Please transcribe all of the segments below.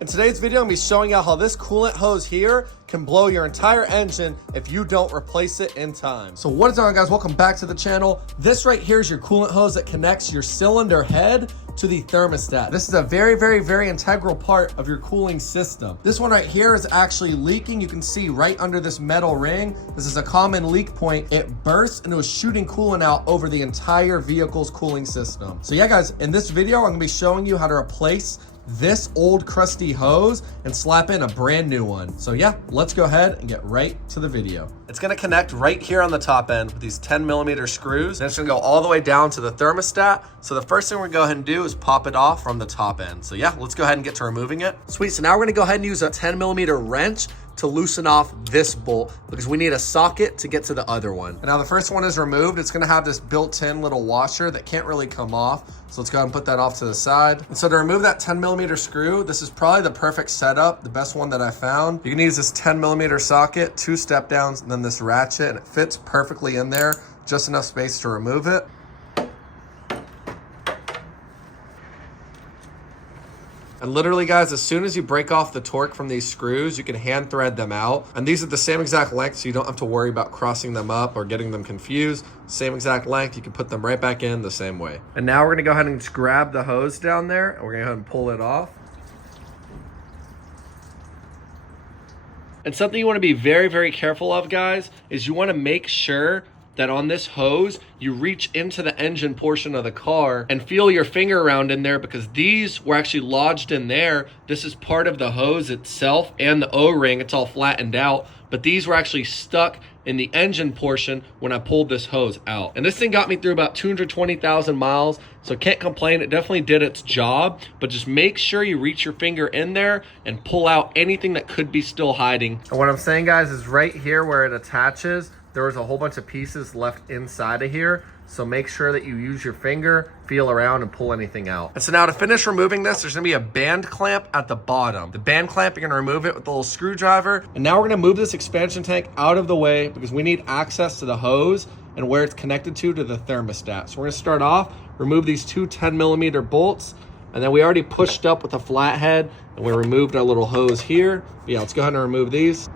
In today's video, I'm going to be showing you how this coolant hose here can blow your entire engine if you don't replace it in time. So what is going on, guys? Welcome back to the channel. This right here is your coolant hose that connects your cylinder head to the thermostat. This is a very integral part of your cooling system. This one right here is actually leaking. You can see right under this metal ring. This is a common leak point. It bursts and it was shooting coolant out over the entire vehicle's cooling system. So yeah, guys, in this video, I'm going to be showing you how to replace this old crusty hose and slap in a brand new one. So yeah, let's go ahead and get right to the video. It's gonna connect right here on the top end with these 10mm screws, and it's gonna go all the way down to the thermostat. So the first thing we're gonna go ahead and do is pop it off from the top end. So yeah, let's go ahead and get to removing it. Sweet, so now we're gonna go ahead and use a 10mm wrench to loosen off this bolt because we need a socket to get to the other one. And now the first one is removed. It's gonna have this built-in little washer that can't really come off. So let's go ahead and put that off to the side. And so to remove that 10mm screw, this is probably the perfect setup, the best one that I found. You can use this 10mm socket, 2 step downs, and then this ratchet, and it fits perfectly in there, just enough space to remove it. And literally, guys, as soon as you break off the torque from these screws, you can hand thread them out. And these are the same exact length, so you don't have to worry about crossing them up or getting them confused. Same exact length, you can put them right back in the same way. And now we're gonna go ahead and just grab the hose down there, and we're gonna go ahead and pull it off. And something you wanna be very careful of, guys, is you wanna make sure that on this hose, you reach into the engine portion of the car and feel your finger around in there, because these were actually lodged in there. This is part of the hose itself and the O-ring. It's all flattened out, but these were actually stuck in the engine portion when I pulled this hose out. And this thing got me through about 220,000 miles, so can't complain. It definitely did its job, but just make sure you reach your finger in there and pull out anything that could be still hiding. And what I'm saying, guys, is right here where it attaches, there was a whole bunch of pieces left inside of here. So make sure that you use your finger, feel around, and pull anything out. And so now to finish removing this, there's gonna be a band clamp at the bottom. The band clamp, you're gonna remove it with a little screwdriver. And now we're gonna move this expansion tank out of the way because we need access to the hose and where it's connected to the thermostat. So we're gonna start off, remove these 2 10mm bolts, and then we already pushed up with a flathead and we removed our little hose here. But yeah, let's go ahead and remove these.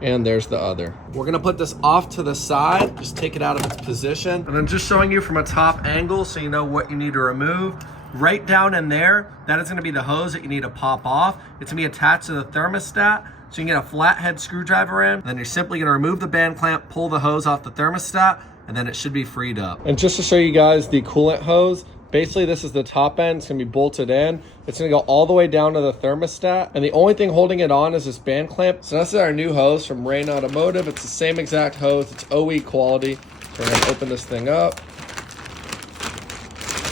And there's the other. We're gonna put this off to the side, just take it out of its position. And then just showing you from a top angle so you know what you need to remove. Right down in there, that is gonna be the hose that you need to pop off. It's gonna be attached to the thermostat. So you can get a flathead screwdriver in, and then you're simply gonna remove the band clamp, pull the hose off the thermostat, and then it should be freed up. And just to show you guys the coolant hose, basically this is the top end. It's gonna be bolted in. It's gonna go all the way down to the thermostat. And the only thing holding it on is this band clamp. So this is our new hose from Rain Automotive. It's the same exact hose. It's OE quality. So we're gonna open this thing up.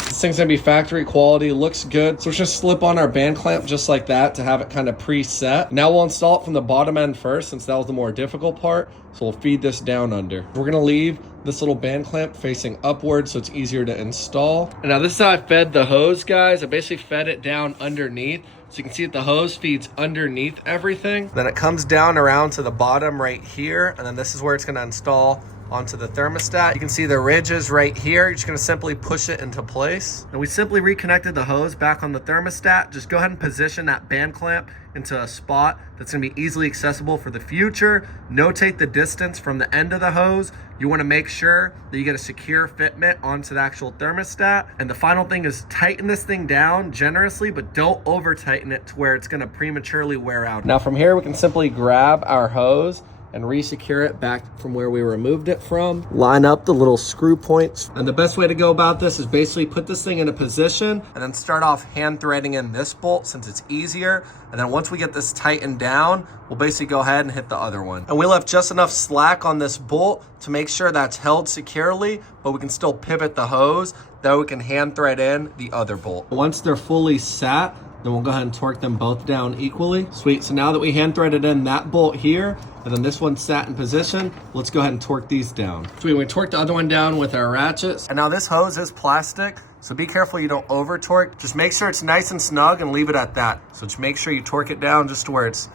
This thing's gonna be factory quality, looks good. So we're just slip on our band clamp just like that to have it kind of preset. Now we'll install it from the bottom end first, since that was the more difficult part. So we'll feed this down under. We're gonna leave this little band clamp facing upward so it's easier to install. And now this is how I fed the hose, guys. I basically fed it down underneath. So you can see that the hose feeds underneath everything. Then it comes down around to the bottom right here. And then this is where it's gonna install onto the thermostat. You can see the ridges right here. You're just gonna simply push it into place. And we simply reconnected the hose back on the thermostat. Just go ahead and position that band clamp into a spot that's gonna be easily accessible for the future. Notate the distance from the end of the hose. You wanna make sure that you get a secure fitment onto the actual thermostat. And the final thing is tighten this thing down generously, but don't over tighten it to where it's gonna prematurely wear out. Now from here, we can simply grab our hose and re-secure it back from where we removed it from. Line up the little screw points. And the best way to go about this is basically put this thing in a position and then start off hand threading in this bolt since it's easier. And then once we get this tightened down, we'll basically go ahead and hit the other one. And we left just enough slack on this bolt to make sure that's held securely, but we can still pivot the hose, that we can hand thread in the other bolt. Once they're fully sat, then we'll go ahead and torque them both down equally. Sweet, so now that we hand threaded in that bolt here, and then this one sat in position, let's go ahead and torque these down. Sweet, we torqued the other one down with our ratchets. And now this hose is plastic, so be careful you don't over torque. Just make sure it's nice and snug and leave it at that. So just make sure you torque it down just to where it's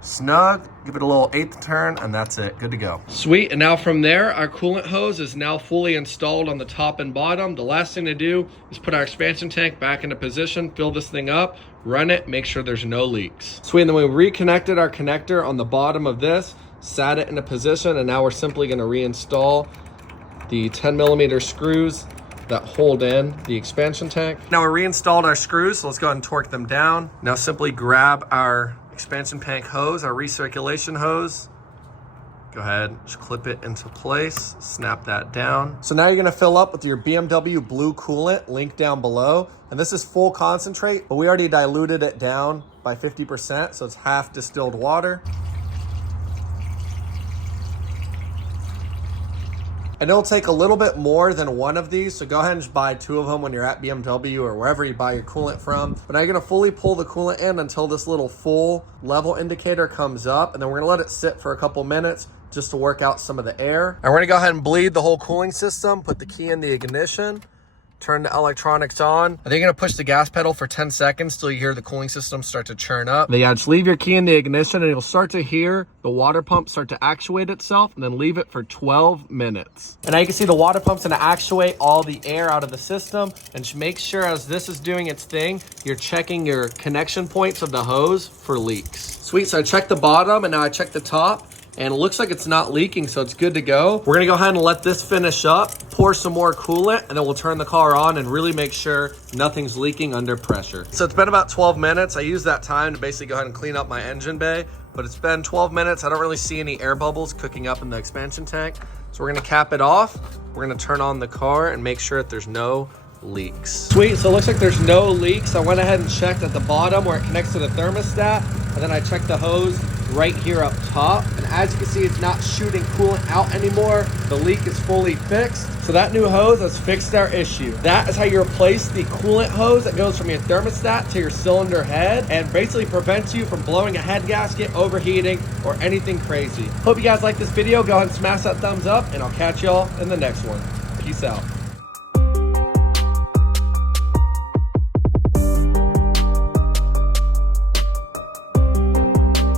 snug, give it a little eighth turn, and that's it. Good to go. Sweet, and now from there, our coolant hose is now fully installed on the top and bottom. The last thing to do is put our expansion tank back into position, fill this thing up, run it, make sure there's no leaks. Sweet, and then we reconnected our connector on the bottom of this, sat it into position, and now we're simply gonna reinstall the 10mm screws that hold in the expansion tank. Now we reinstalled our screws, so let's go ahead and torque them down. Now simply grab our expansion tank hose, our recirculation hose. Go ahead, just clip it into place, snap that down. So now you're gonna fill up with your BMW blue coolant, link down below. And this is full concentrate, but we already diluted it down by 50%, so it's half distilled water. And it'll take a little bit more than one of these, so go ahead and just buy 2 of them when you're at BMW or wherever you buy your coolant from. But now you're gonna fully pull the coolant in until this little full level indicator comes up, and then we're gonna let it sit for a couple minutes just to work out some of the air. And we're gonna go ahead and bleed the whole cooling system, put the key in the ignition, turn the electronics on. I think you're gonna push the gas pedal for 10 seconds till you hear the cooling system start to churn up. Then just leave your key in the ignition and you'll start to hear the water pump start to actuate itself, and then leave it for 12 minutes. And now you can see the water pump's gonna actuate all the air out of the system, and just make sure as this is doing its thing, you're checking your connection points of the hose for leaks. Sweet, so I checked the bottom and now I checked the top, and it looks like it's not leaking, so it's good to go. We're gonna go ahead and let this finish up, pour some more coolant, and then we'll turn the car on and really make sure nothing's leaking under pressure. So it's been about 12 minutes. I used that time to basically go ahead and clean up my engine bay, but it's been 12 minutes. I don't really see any air bubbles cooking up in the expansion tank. So we're gonna cap it off. We're gonna turn on the car and make sure that there's no leaks. Sweet, so it looks like there's no leaks. I went ahead and checked at the bottom where it connects to the thermostat, and then I checked the hose right here up top, and as you can see, it's not shooting coolant out anymore. The leak is fully fixed, so that new hose has fixed our issue. That is how you replace the coolant hose that goes from your thermostat to your cylinder head and basically prevents you from blowing a head gasket, overheating, or anything crazy. Hope you guys like this video. Go ahead and smash that thumbs up, and I'll catch y'all in the next one. Peace out.